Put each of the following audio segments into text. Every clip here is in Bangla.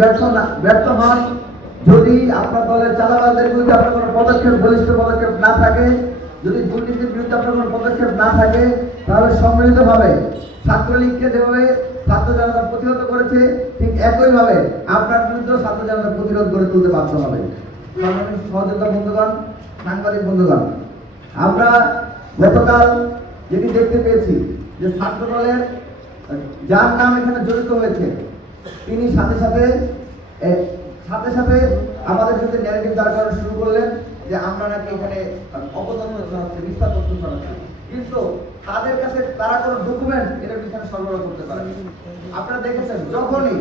ব্যর্থ না, ব্যর্থ হন যদি আপনার দলের চালাবাজদের বিরুদ্ধে আপনার কোনো পদক্ষেপ, বলিষ্ঠ পদক্ষেপ না থাকে, যদি দুর্নীতির বিরুদ্ধে আপনার কোনো পদক্ষেপ না থাকে, তাহলে সম্মিলিতভাবে ছাত্রলীগকে যেভাবে ছাত্র জনতা প্রতিহত করেছে, ঠিক একইভাবে আপনার বিরুদ্ধেও ছাত্র জনতা প্রতিরোধ গড়ে তুলতে বাধ্য হবে। সহযোগিতা বন্ধুগণ, সাংবাদিক বন্ধুগণ, আমরা গতকাল যেটি দেখতে পেয়েছি যে ছাত্র দলের যার নাম এখানে জড়িত হয়েছে তিনি সাথে সাথে সাথে সাথে আমাদের বিরুদ্ধে ন্যারেটিভ দাঁড় করা শুরু করলেন যে আমরা নাকি ওখানে অবদান ছড়াচ্ছি, মিথ্যা তথ্য ছড়াচ্ছি কিন্তু তাদের কাছে তারা কোনো ডকুমেন্ট এটার পিছনে সরবরাহ করতে পারে। আপনারা দেখেছেন, যখনই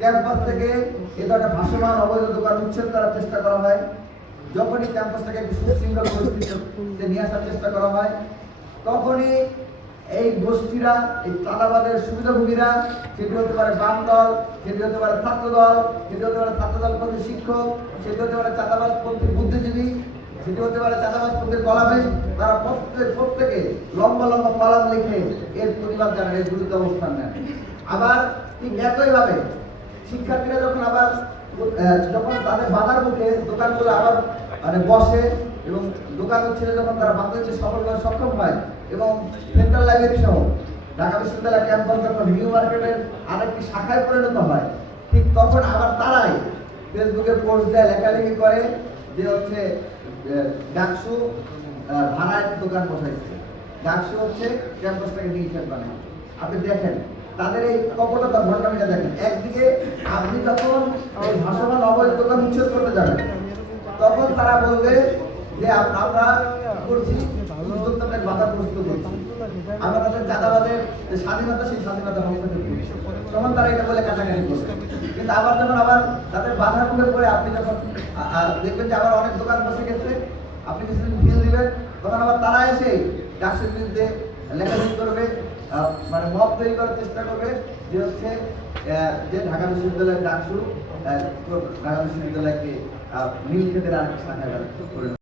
ক্যাম্পাস থেকে এ ধরনের ভাসমান অবৈধ দোকান উচ্ছেদ করার চেষ্টা করা হয়, যখনই ক্যাম্পাস থেকে একটি সুশৃঙ্খল পরিস্থিতিতে নিয়ে আসার চেষ্টা করা হয়, তখনই এই গোষ্ঠীরা এই চাঁদাবাদের সুবিধাভোগীরা, সেটি হতে পারে বাম দল, সেটি হতে পারে ছাত্র দল, সেটি হতে পারে ছাত্র দল পন্থী শিক্ষক, সেটি হতে পারে চাঁদাবাদ পন্থী বুদ্ধিজীবী, সেটি হতে পারে চাঁদাবাদ পন্থীর কলামে, তারা প্রত্যেক, প্রত্যেকে লম্বা লম্বা কলাম লিখে এর প্রতিবাদ জানান এর বিরুদ্ধে অবস্থান নেন আবার ঠিক একইভাবে শিক্ষার্থীরা যখন আবার যখন তাদের বাধার মুখে দোকানগুলো আবার মানে বসে এবং দোকান ছেড়ে যখন তারা বাংলাদেশে সফল করা সক্ষম হয় এবং সেন্ট্রাল লাইব্রেরি সহ ঢাকা বিশ্ববিদ্যালয় ক্যাম্পাস যখন নিউ মার্কেটের আরেকটি শাখায় পরিণত হয়, ঠিক তখন আবার তারাই ফেসবুকে পোস্ট দেয়, লেখালেখি করে যে হচ্ছে ডাকসু ভাড়ায় দোকান বসাইছে। ডাকসু হচ্ছে ক্যাম্পাসটাকে ডিজিটাল বানায়। আপনি দেখেন, তাদের এই কপটতা, ভণ্ডামিটা দেখেন। একদিকে আপনি যখন ভাসমান অবৈধ দোকান উচ্ছেদ করতে যাবেন তখন তারা বলবে যে আমরা করছি? উদ্যোক্তাদের বাধা প্রস্তুত করছি। আমরা তাদের চাঁদাবাদের স্বাধীনতা, সেই স্বাধীনতা তখন তারা এটা বলে কাটাকাটি করবে। কিন্তু আবার যখন আবার তাদের বাধার মুখে পড়ে, আপনি যখন দেখবেন যে আবার অনেক দোকান বসে গেছে, আপনি কিছুদিন ঢিল দিবেন, তখন আবার তারা এসে ডাকসের বিরুদ্ধে লেখালেখি করবে মানে মত তৈরি করার চেষ্টা করবে যে হচ্ছে যে ঢাকা বিশ্ববিদ্যালয়ের ডাকসু ঢাকা বিশ্ববিদ্যালয়কে নীল ক্ষেতের আর শাখায় করে